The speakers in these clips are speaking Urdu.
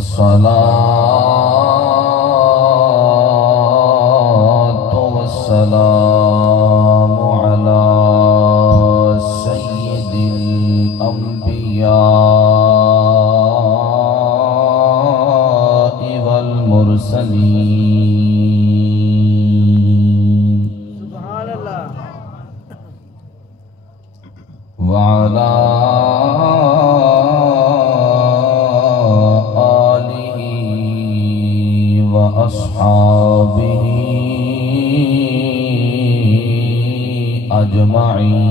الصلاة والسلام على سيد الأنبياء والمرسلين سبحان اللہ وعلى وأصحابه أجمعين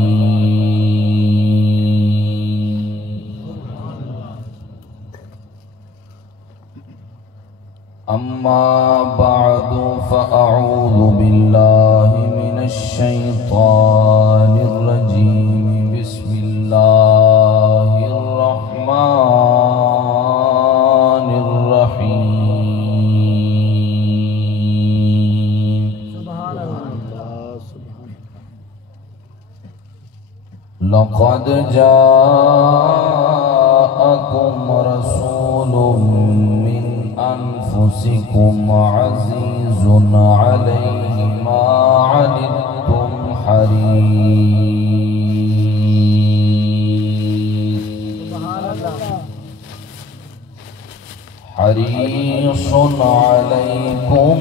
أما بعد فأعوذ بالله من الشيطان الرجيم بسم الله الرحمن الرحيم لقد جاءكم رسول من أنفسكم عزيز عليه ما عنتم حريص عليكم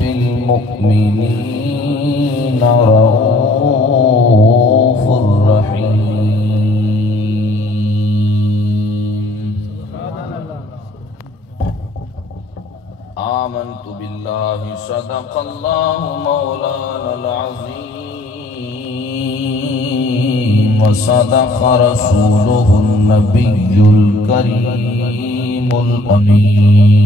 بالمؤمنين رؤوف رحيم آمنت بالله صدق الله مولانا العظيم وصدق رسوله النبي الكريم الأمين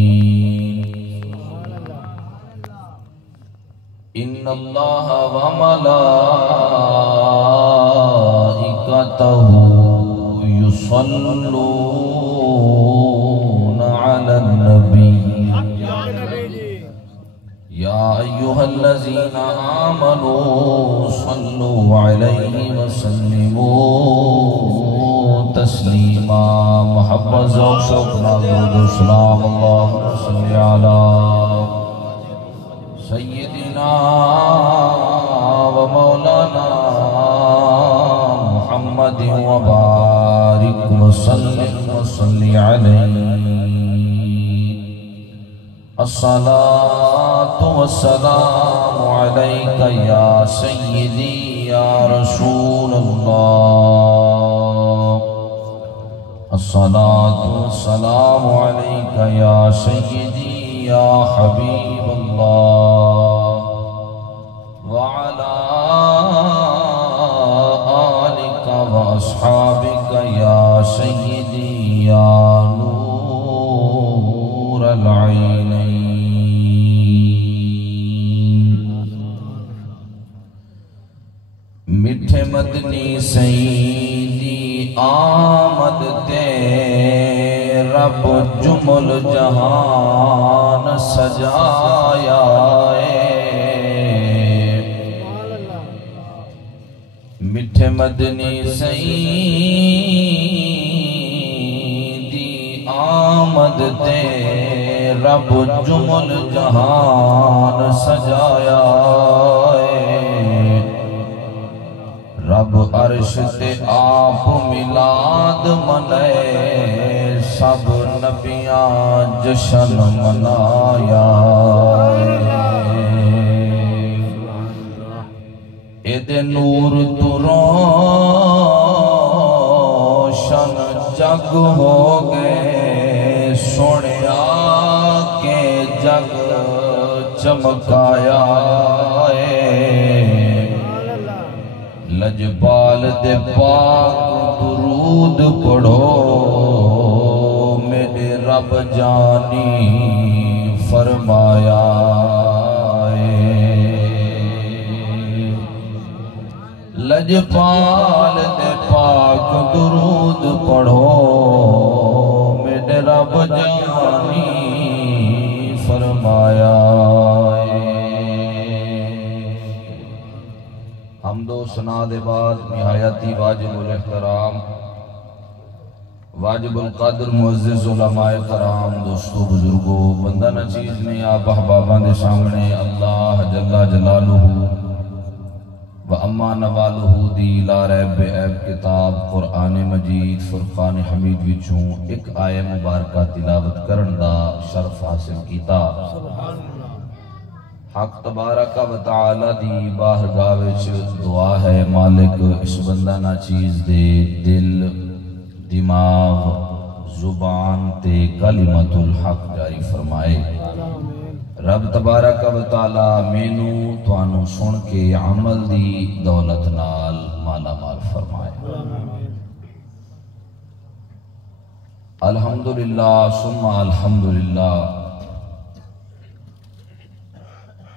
إن الله وملائكته يصلون على النبي يا أيها الذين آمنوا صلوا عليه وسلموا تسليما محبت ذوق شوقنا درود و سلام اللهم صل على سيدنا ومولانا محمد وبارك وسلم وصل عليه الصلاة والسلام عليك يا سيدي يا رسول الله الصلاة والسلام عليك يا سيدي يا حبيب الله وعلى آلك وأصحابك يا سيدي يا نور العينين میٹھے مدنی سیدی آمد تے رب جمل جہان سجایا میٹھے مدنی سیدی آمد تے رب جمل جہان سجایا رب عرش تے آپ ملاد منائے سب نبیاں جشن منایا ایدے نور تو روشن جگ ہو گئے سوڑیا کے جگ چمکایا لجبال دے پاک درود پڑھو میرے رب جانی فرمایا لجبال دے پاک درود پڑھو میرے رب جانی فرمایا حمد و ثنا دے بعد نہایت واجب الاحترام واجب القدر معزز علماء کرام دوستو بزرگو بندہ نہ چیز نے آپ احباباں دے سامنے اللہ جل جلالہ و اما نوالہ دی لا ریب عیب کتاب قرآن مجید فرقان حمید وچوں ایک آیہ مبارکہ تلاوت کرن دا شرف حاصل کیتا حق تبارک و تعالی دی بارگاہ وچ دعا ہے مالک اس بندہ نہ چیز دے دل دماغ زبان تے کلمت الحق جاری فرمائے رب تبارک و تعالی مینو توانو سن کے عمل دی دولت نال مالا مال فرمائے الحمدللہ ثم الحمدللہ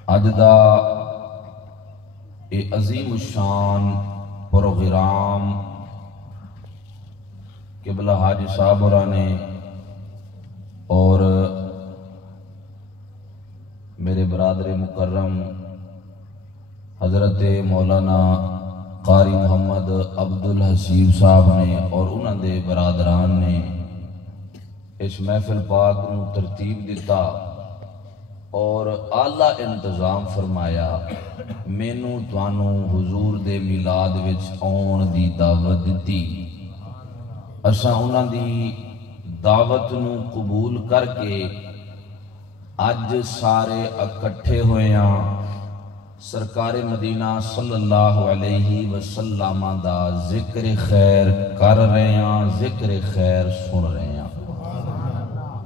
اجدا اے عظیم الشان پروگرام قبلہ حاجی صاحب نے اور میرے برادر مکرم حضرت مولانا قاری محمد عبدالحسیب صاحب نے اور انہوں دے برادران نے اس محفل پاک نو ترتیب دیتا اور اعلیٰ انتظام فرمایا مینو توانو حضور دے میلاد وچ آن دی دعوت دیتی اساں انہاں دی دعوت نو قبول کر کے اج سارے اکٹھے ہوئے ہیں سرکار مدینہ صلی اللہ علیہ وسلم دا ذکر خیر کر رہے ہیں ذکر خیر سن رہے ہیں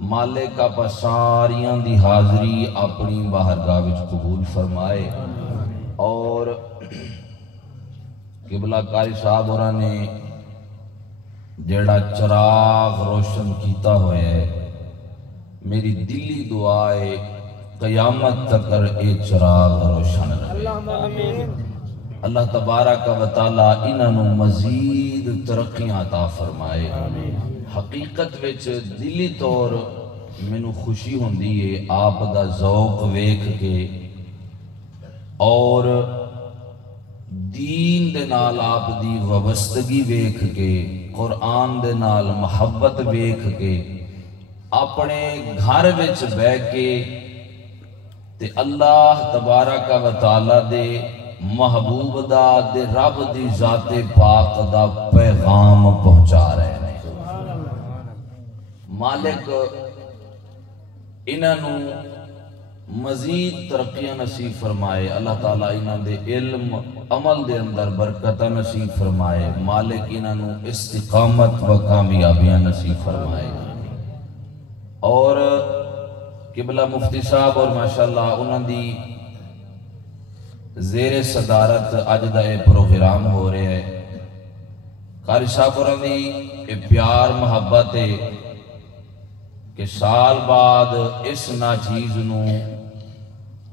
مالک آپ ساریاں دی حاضری اپنی بارگاہ وچ قبول فرمائے اور قبلہ قاری صاحب اور نے جڑا چراغ روشن کیتا ہوئے ہے میری دلی دعائے قیامت تک اے چراغ روشن رہے اللہ تبارک و تعالی انہوں مزید ترقیاں عطا فرمائے حقیقت وچ دلی طور مینو خوشی ہوندی ہے آپ دا ذوق ویکھ کے اور دین دے نال آپ دی وابستگی ویکھ کے قرآن دے نال محبت ویکھ کے اپنے گھر وچ بہ کے تے اللہ تبارک و تعالی دے محبوب دا دے رب دی ذات پاک دا پیغام پہنچا رہے ہیں مالک انہوں مزید ترقیاں نصیب فرمائے اللہ تعالیٰ انہوں دے علم عمل دے اندر برکتہ نصیب فرمائے مالک انہوں استقامت و کامیابیاں نصیب فرمائے اور قبلہ مفتی صاحب اور ماشاءاللہ انہوں دی زیر صدارت اج دا اے پروگرام ہو رہے ہیں قاری صاحب انہوں دی پیار محبت ہے کہ سال بعد اس ناچیز نو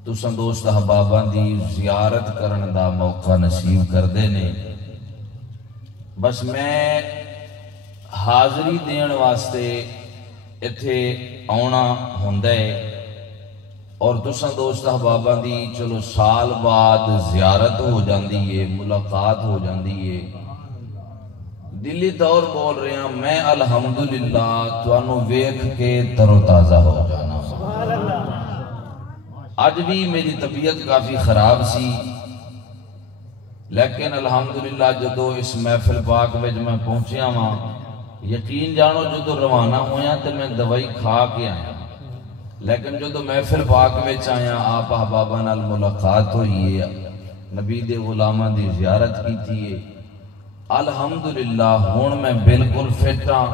تساں دوست احباباں دی زیارت کرن دا موقع نصیب کر دینے بس میں حاضری دین واسطے اتھے آنا ہوندے اور تساں دوست احباباں دی چلو سال بعد زیارت ہو جاندی ہے ملاقات ہو جاندی ہے دلی طور بول رہے ہیں میں الحمدللہ توانو ویکھ کے تر و تازہ ہو جانا آج بھی میری طبیعت کافی خراب سی لیکن الحمدللہ جدو اس محفل پاک میں میں پہنچیا ہاں یقین جانو جدو روانہ ہویا تو میں دوائی کھا کے آیا لیکن جدو محفل پاک میں آیا آپ احباباں نال ملاقات ہوئی ہے نبی دے غلاماں دی زیارت کی تھی الحمدللہ ہون میں بالکل فٹ ہاں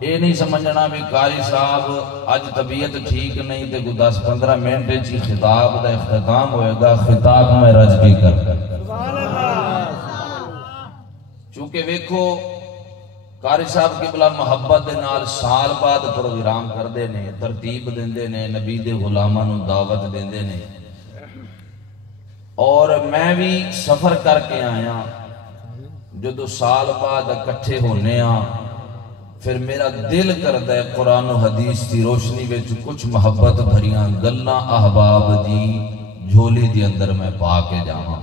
اے نہیں سمجھنا بھی قاری صاحب آج طبیعت ٹھیک نہیں تے کو 10-15 منٹ چی خطاب دا اختتام ہوئے گا خطاب میں رج کے کر چونکہ ویکھو قاری صاحب کی بلا محبت دے نال سال بعد پروگرام کر دے نے ترتیب دیندے نے نبی دے غلاماں نو دعوت دیندے نے اور میں بھی سفر کر کے آیا جدو سال بعد اکٹھے ہونے ہاں پھر میرا دل کرتا ہے قرآن و حدیث کی روشنی میں کچھ محبت بھریاں گلنا احباب دی جھولی دی اندر میں پا کے جاواں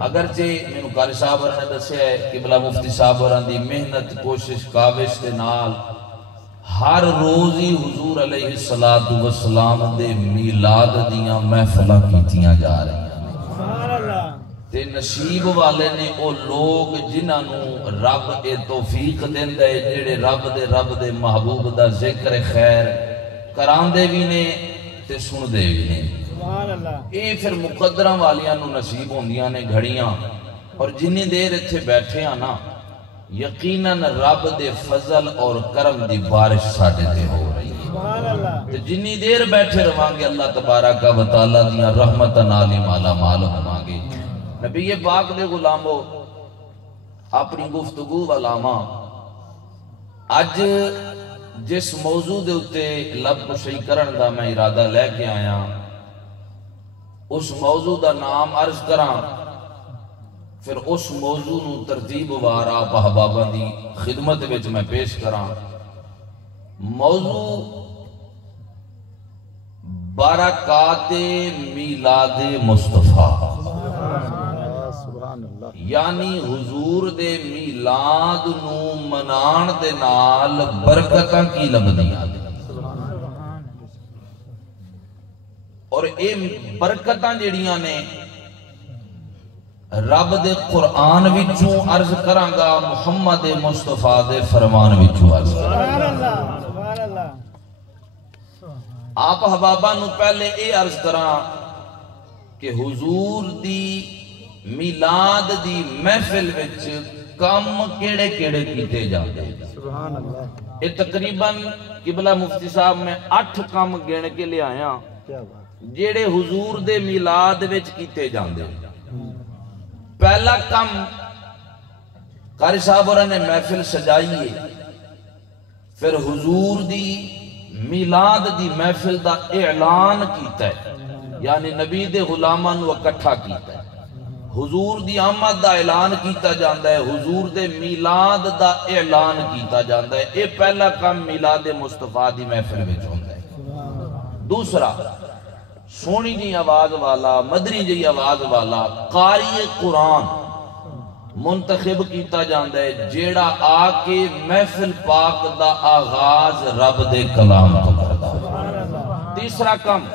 اگرچہ میں قاری صاحب اور نے دسیا ہے قبلہ مفتی صاحب اور دی محنت کوشش کاوش دے نال ہر روز ہی حضور علیہ السلام دے میلاد دیاں محفلاں کیتیاں جا رہی ہیں تے نصیب والے نے او لوگ جنہاں نو رب اے توفیق دیندا ہے جڑے رب دے محبوب دا ذکر خیر کراندے بھی نے تے سن دے بھی نے اے پھر مقدرہ والیاں نو نصیب ہوندیاں نے گھڑیاں اور جنی دیر اتھے بیٹھے ہیں نا یقیناً رب دے فضل اور کرم دی بارش ساڑھے دے ہو رہی ہے جنی دیر بیٹھے روانگے اللہ تبارک و تعالیٰ دیاں رحمت نالی مالا مال ہوانگے نبی پاک دے غلامو اپنی گفتگو والاما آج جس موضوع دے اتے لب کشی کرن دا میں ارادہ لے کے آیا اس موضوع دا نام عرض کران پھر اس موضوع نو ترتیب وار آپ احباباں دی خدمت وچ میں پیش کران موضوع برکات میلاد مصطفیٰ یعنی حضور دے میلاد نو منان دے نال برکتاں کی لبدیاں اور اے برکتاں جڑیاں نے رب دے قرآن وچوں عرض کرانگا محمد مصطفیٰ دے فرمان وچوں عرض کرانگا آپ حبابہ نو پہلے اے عرض کران کہ حضور دی میلاد دی محفل وچ کم کیڑے کیڑے کیتے جاندے اے تقریباً قبلہ مفتی صاحب میں 8 کم گن کے لے آیا جیڑے حضور دے میلاد وچ کیتے جاندے پہلا کم قاری صاحب اور نے محفل سجائیے پھر حضور دی میلاد دی محفل دا اعلان کیتا ہے یعنی نبی دے غلاماں نو اکٹھا کیتا ہے حضور دی آمد دا اعلان کیتا جاندا ہے حضور دے میلاد دا اعلان کیتا جاندا ہے اے پہلا کم میلاد مصطفیٰ دی محفل وچ ہوندا ہے دوسرا سونی جی آواز والا مدری جی آواز والا قاری قرآن منتخب کیتا جاندا ہے جیڑا آکے محفل پاک دا آغاز رب دے کلام تو کردا تیسرا کم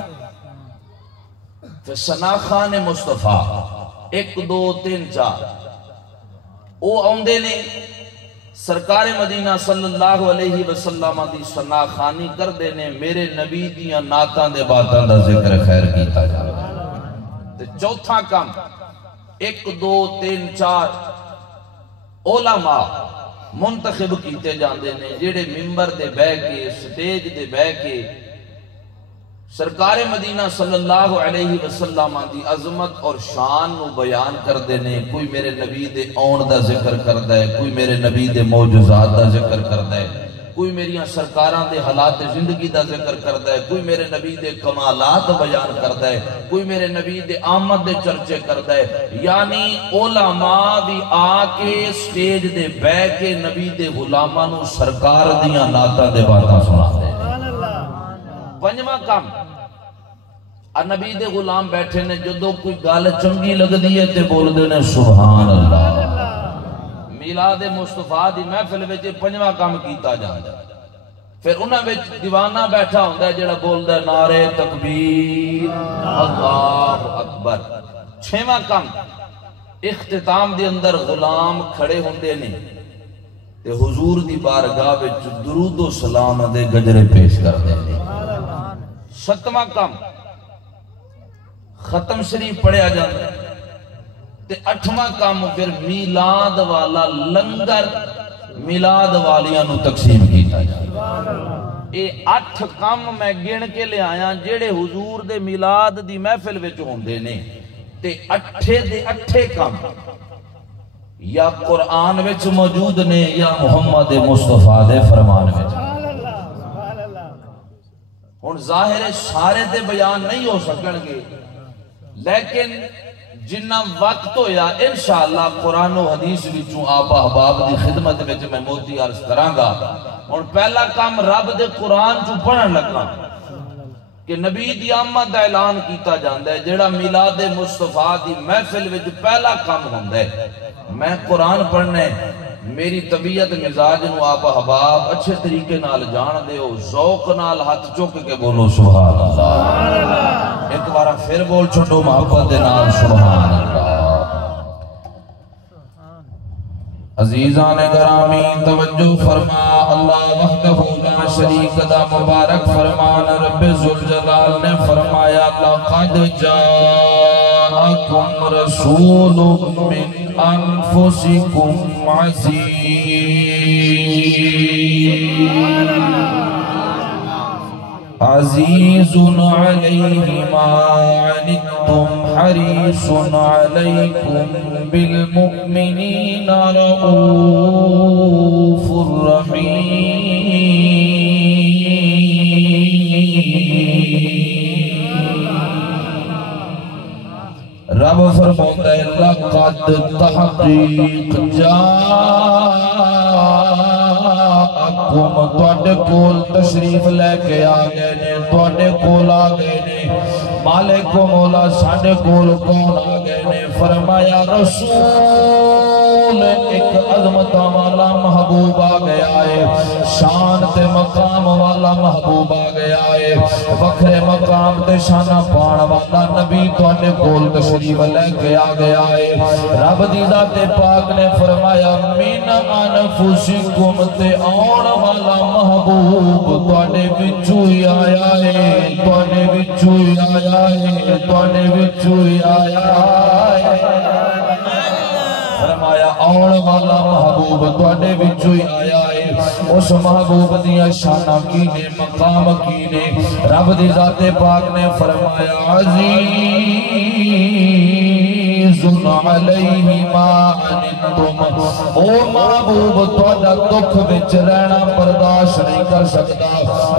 پھر ثناخان مصطفیٰ 1 2 3 4 او آندے نے سرکار مدینہ صلی اللہ علیہ وسلم دی ثناخانی کر دینے میرے نبی دیاں نعتاں دے باتاں دا ذکر خیر کیتا جائے چوتھا کم 1 2 3 4 علماء منتخب کیتے جاندے نے جیڑے ممبر دے بہ کے سٹیج دے بہ کے سرکار مدینہ صلی اللہ علیہ وسلم دی عظمت اور شان نو بیان کر دینے کوئی میرے نبی دے آن دا ذکر کردہ ہے کوئی میرے نبی دے معجزات دا ذکر کردہ ہے کوئی میریاں سرکاراں دے حالات زندگی دا ذکر کردہ ہے کوئی میرے نبی دے کمالات بیان کردہ ہے کوئی میرے نبی دے آمد دے چرچے کردہ ہے یعنی علماء بھی آکے سٹیج دے بے کے نبی دے غلاماں نو سرکار دیاں نعتاں دے باتاں سنا دے پنجواں کام نبی دے غلام بیٹھے نے جدو کوئی گال چنگی لگ دیئے تے بول دینے سبحان اللہ میلاد مصطفیٰ دی محفل وچ پنجواں کام کیتا جاندا پھر انہاں وچ دیوانہ بیٹھا ہوندا ہے جڑا بولدا ہے نعرے تکبیر اللہ اکبر چھواں کام اختتام دے اندر غلام کھڑے ہوندے نے تے حضور دی بارگاہ وچ درود و سلام دے گجرے پیش کردے نے ستواں کام ختم شریف پڑھیا جاتا ہے تے 8واں کام پھر میلاد والا لنگر میلاد والیاں نو تقسیم کیتا جاتا ہے اے 8 کام میں گن کے لے آیا جیڑے حضور دے میلاد دی محفل وچ ہوندے نے تے 8 کام یا قرآن وچ موجود نے یا محمد مصطفیٰ دے فرمان وچ ہن ظاہر سارے دے بیان نہیں ہو سکن گے لیکن جنہ وقت ہویا انشاءاللہ قرآن و حدیث وچوں آپ احباب دی خدمت وچ میں موتی عرض کرانگا اور پہلا کام رب دے قرآن چوں پڑھن لگا کہ نبی دی آمد دا اعلان کیتا جاندہ ہے، جڑا میلاد مصطفیٰ دی محفل وچ پہلا کام ہوندہ ہے۔ میں قرآن پڑھنے میری طبیعت مزاج نو آپ احباب اچھے طریقے نال جان دے ہو، ذوق نال ہاتھ چوک کے بولو سبحان اللہ۔ ایک بارہ پھر بول چھوٹو محبت دے نال سبحان اللہ۔ عزیزان گرامی توجہ فرما، اللہ وحدہ لا شریک دا مبارک فرمان رب ذوالجلال نے فرمایا لقد جاءکم رسول من انفسکم عزیز علیہ ما عنتم حریص علیکم بالمؤمنین رؤوف الرحیم۔ رب فرماتا ہے لقد تحقیق جاءکم، تواڈے کول تشریف لے کے آ گئے نے، تواڈے کول آ گئے نے مالک و مولا، ساڈے کول کون آ گئے نے؟ فرمایا رسول ایک عظمت والا محبوب آ گیا ہے، شان تے مقام والا محبوب آ گیا ہے، وکھرے مقام تے شانہ پان والا نبی تواڈے کول تشریف لے کے آ گیا ہے۔ رب دی ذات پاک نے فرمایا من انفسکم، تے آن والا محبوب تواڈے وچوں ہی آیا ہے، تواڈے وچوں ہی آیا ہے، تواڈے وچوں ہی آیا ہے۔ فرمایا آن والا محبوب تواڈے وچوں ہی آیا ہے۔ اس محبوب دیاں شاناں کی نے، مقام کی نے؟ رب دی ذات پاک نے فرمایا عزیز علیہ ما عنتم، او محبوب تواڈا دکھ وچ رہنا برداشت نہیں کر سکتا۔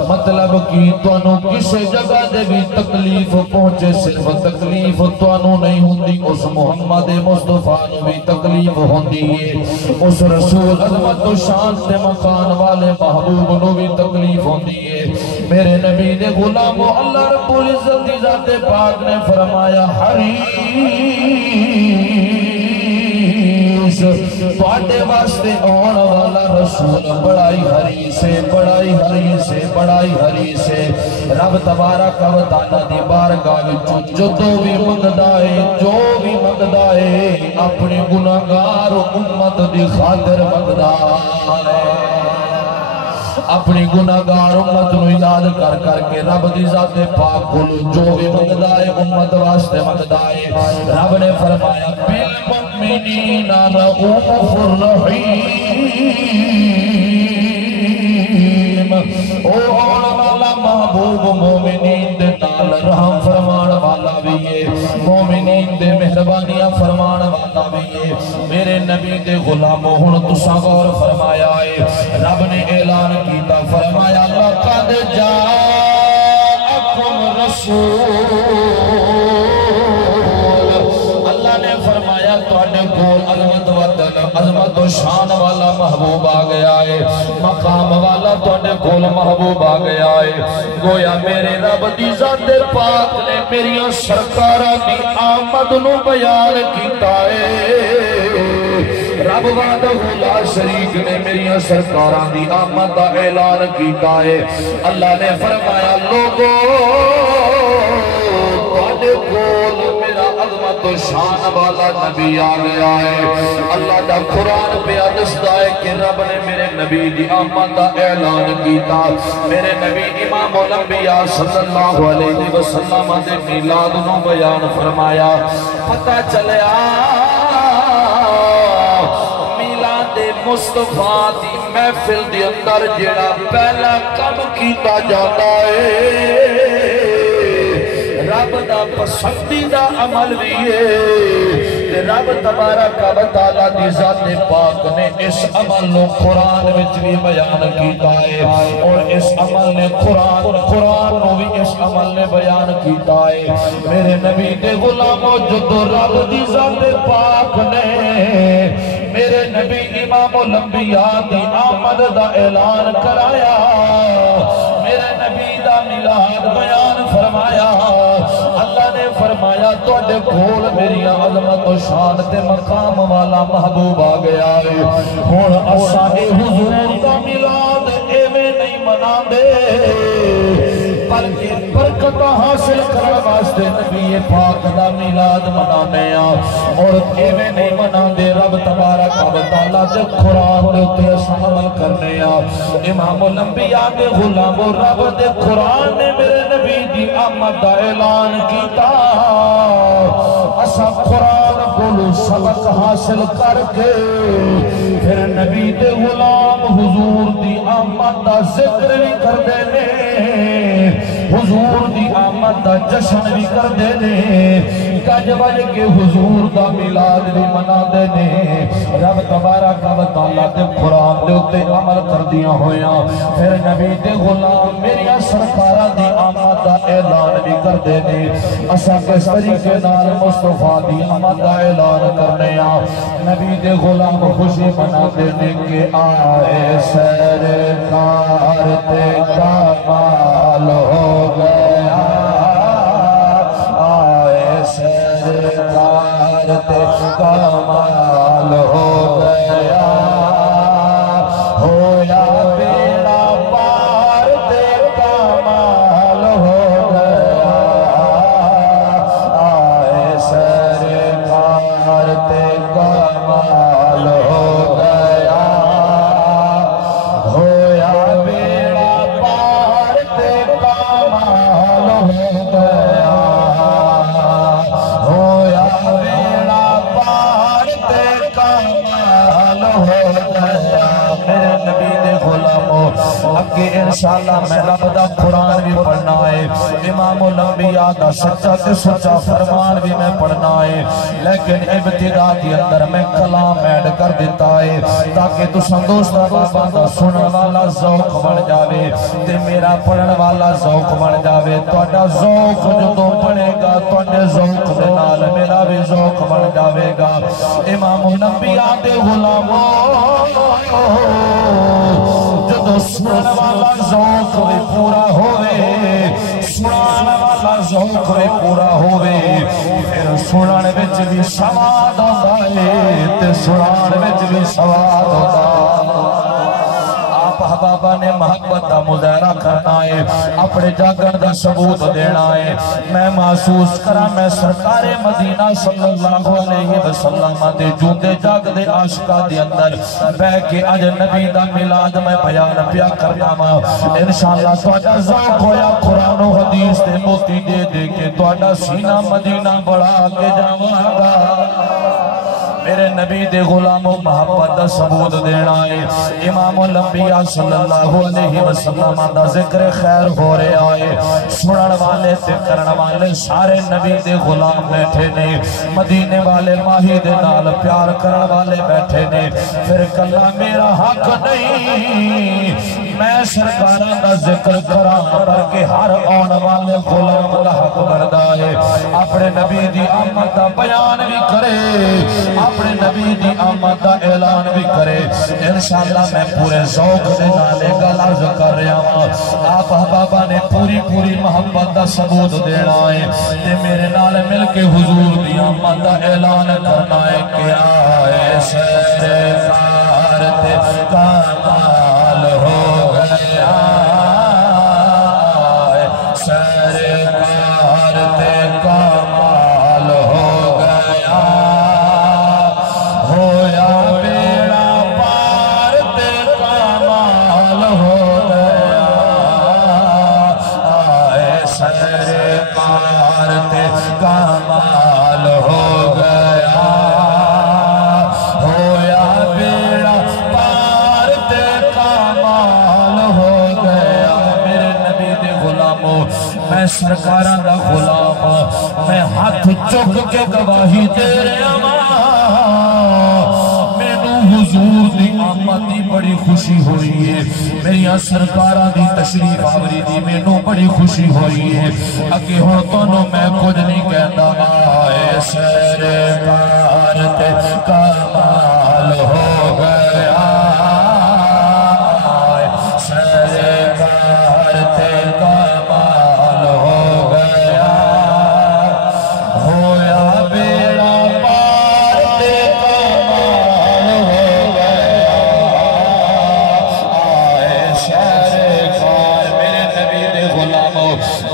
مطلب کی تانوں کسے جگہ دے بھی تکلیف پہنچے، صرف تکلیف تانوں نہیں ہوندی، اس محمد مصطفیٰ نو بھی تکلیف ہوندی ہے، اس رسول عظمت و شان تے مکان والے محبوب نو بھی تکلیف ہوندی ہے۔ میرے نبی دے غلامو، اللہ رب العزت دی ذات پاک نے فرمایا حریص، تواڈے واسطے آن والا رسول بڑائی حریص ہے، بڑائی حریص ہے، بڑائی حریص ہے۔ رب تبارک و تعالیٰ دی بارگاہ وچوں جدوں بھی منگدا ہے، جو بھی منگدا ہے، اپنی گناہگار امت دی خاطر منگدا ہے۔ اپنی گناہگار امت نو یاد کر کر کے رب دی ذات پاک کولو جو بھی منگدا ہے امت واسطے منگدا ہے۔ رب نے فرمایا بالمؤمنین رؤوف الرحیم، او آن والا محبوب مومنین دے نال رحم فرمان والا بھی ہے، مومنین دے مہربانیاں فرمان والا بھی ہے۔ میرے نبی دے غلاموں ہن تساں غور فرمایا ہے، رب نے اعلان کیتا فرمایا لقد جاءکم رسول، اللہ نے فرمایا تواڈے کول عظمت عظمت و شان والا محبوب آ گیا ہے، مقام والا تواڈے کول محبوب آ گیا ہے۔ گویا میرے رب دی ذات پاک نے میریاں سرکاراں دی آمد نو بیان کیتا ہے۔ رب وحدہ لا شریک نے میریاں سرکاراں دی آمد دا اعلان کیتا ہے۔ اللہ نے فرمایا لوگو تواڈے کول میرا عظمت و شان والا نبی آ گیا ہے۔ اللہ دا قرآن پہ دسدا ہے کہ رب نے میرے نبی دی آمد دا اعلان کیتا۔ میرے نبی امام الانبیاء صلی اللہ علیہ وسلم دے میلاد نو بیان فرمایا۔ پتہ چلیا میلاد مصطفیٰ دی محفل دی اندر جڑا پہلا کم کیتا جاتا ہے، رب دا پسندیدہ عمل بھی ہے۔ رب تبارک و تعالیٰ دی ذات پاک نے اس عمل نو قرآن وچ بھی بیان کیتا ہے، اور اس عمل نے قرآن نو بھی اس عمل نے بیان کیتا ہے۔ میرے نبی دے غلاموں جدو رب دی ذات پاک نے میرے نبی امام الانبیاء دی آمد دا اعلان کرایا، میرے نبی دا میلاد بیان فرمایا، فرمایا اللہ نے فرمایا تواڈے کول میری عظمت و شان تے مقام والا محبوب آ گیا ہے ہن اساں اے حضور دا میلاد ایویں نہیں مناندے بلکہ برکت حاصل کرنے واسطے نبی پاک دا میلاد منانے اور ایویں نہیں مناندے رب تبارک و تعالی دے قرآن دے اوتے اساں عمل کرنے امام الانبیاء دے غلام رب دے قرآن نے میرے نبی دی آمد دا اعلان کیتا اساں قرآن کولو سبق حاصل کر کے پھر نبی دے غلام حضور دی آمد دا ذکر بھی کر دینے حضور دی آمد دا جشن بھی کر دینے کج بج کے حضور دا میلاد بھی منا دینے رب تبارک و تعالی دے قرآن دے اتے عمل کر دیا ہویا پھر نبی دے غلام میری سرکارہ دی آمد دا اعلان بھی کر دینے اسا کس طریقے نال مصطفیٰ دی آمد دا اعلان کرنے نبی دے غلام خوشی منا دینے کہ آئے سرکار تے کمال ہو گیا آئے سرکار تے کمال ہو گیا ہویا بیڑا پار تے کمال ہو گیا آئے سرکار تے کمال ہو گیا ہویا بیڑا پار تے کمال ہو گیا ہویا بیڑا پار تے کمال ہو گیا میرے نبی دے غلاموں اگے انشاءاللہ میں رب دا قرآن بھی پڑھنا ہے امام الانبیاء دا سچا تے سچا فرمان بھی میں پڑھنا ہے لیکن ابتدا دی اندر میں کلام ایڈ کر دیتا ہے تاکہ تو سندوستہ بابا دا سنن والا ذوق بن جاوے تے میرا پڑھن والا ذوق بن جاوے توڑا ذوق جو تو پڑھے گا توڑے ذوق دے نال میرا بھی ذوق بن جاوے گا امام الانبیاء دے غلاموں جو سنن والا ذوق بھی پورا ہوئے سنن والا ذوق بھی پورا ہوئے پھر سنن وچ بھی سواد ہوتا ہے تے سنن وچ بھی سواد ہوتا ہے بابا نے محبت دا مظاہرہ کرنا ہے اپنے جاگن دا ثبوت دینا ہے میں محسوس کرا میں سرکار مدینہ صلی اللہ علیہ وسلم دے جوندے جاگ دے عاشقہ دے اندر بہ کے اج نبی دا میلاد میں بیان پیا کرنا انشاءاللہ توڑا ذوق ہویا قرآن و حدیث دے موتی دے دے کے توڑا سینہ مدینہ بڑھا کے جاواں گا میرے نبی دے غلام و محبت دا ثبوت دینا ہے امام الانبیاء صلی اللہ علیہ وسلم دا ذکر خیر ہو رہے آئے سنن والے تے کرن والے سارے نبی دے غلام بیٹھے نے مدینے والے ماہی دے نال پیار کرن والے بیٹھے نے پھر کلا میرا حق نہیں میں سرکارہ دا ذکر کرا بلکہ ہر آن والے غلام دا حق بردہ ہے اپنے نبی دی آمد دا بیان بھی کرے اپنے نبی دی آمد دا اعلان بھی کرے انشاءاللہ میں پورے ذوق سے نالے کا لفظ کر رہا ہوں آپ بابا نے پوری محبت دا ثبوت دینا ہے تے میرے نال مل کے حضور دی آمد دا اعلان کرنا ہے کہ آئے سرکار تے کمال ہو گیا آئے سرکار تے کمال ہو گیا ہویا بیڑا پار تے کمال ہو گیا آئے سرکار تے کمال ہو گیا ہویا بیڑا پار تے کمال ہو گیا میرے نبی دے غلاموں میں سرکاراں دا غلام میں ہاتھ چک کے گواہی دے رہا مینوں حضور دی آمد دی بڑی خوشی ہوئی ہے میری سرکاراں دی تشریف آوری دی مینوں بڑی خوشی ہوئی ہے اگے ہن تانوں میں کچھ نہیں کہندا آئے سرکار تے کمال ہو گیا آئے سرکار تے کمال ہو گیا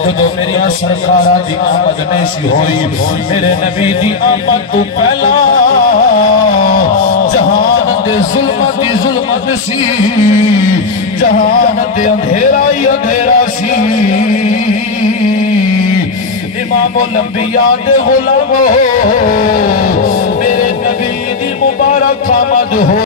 جدو میری سرکارہ دی آمد نیسی ہوئی میرے نبی دی آمد تو پہلا جہان دے ظلمت سی جہان دے اندھیرا ہی اندھیرا سی امام الانبیاء دے غلامو میرے نبی دی مبارک آمد ہو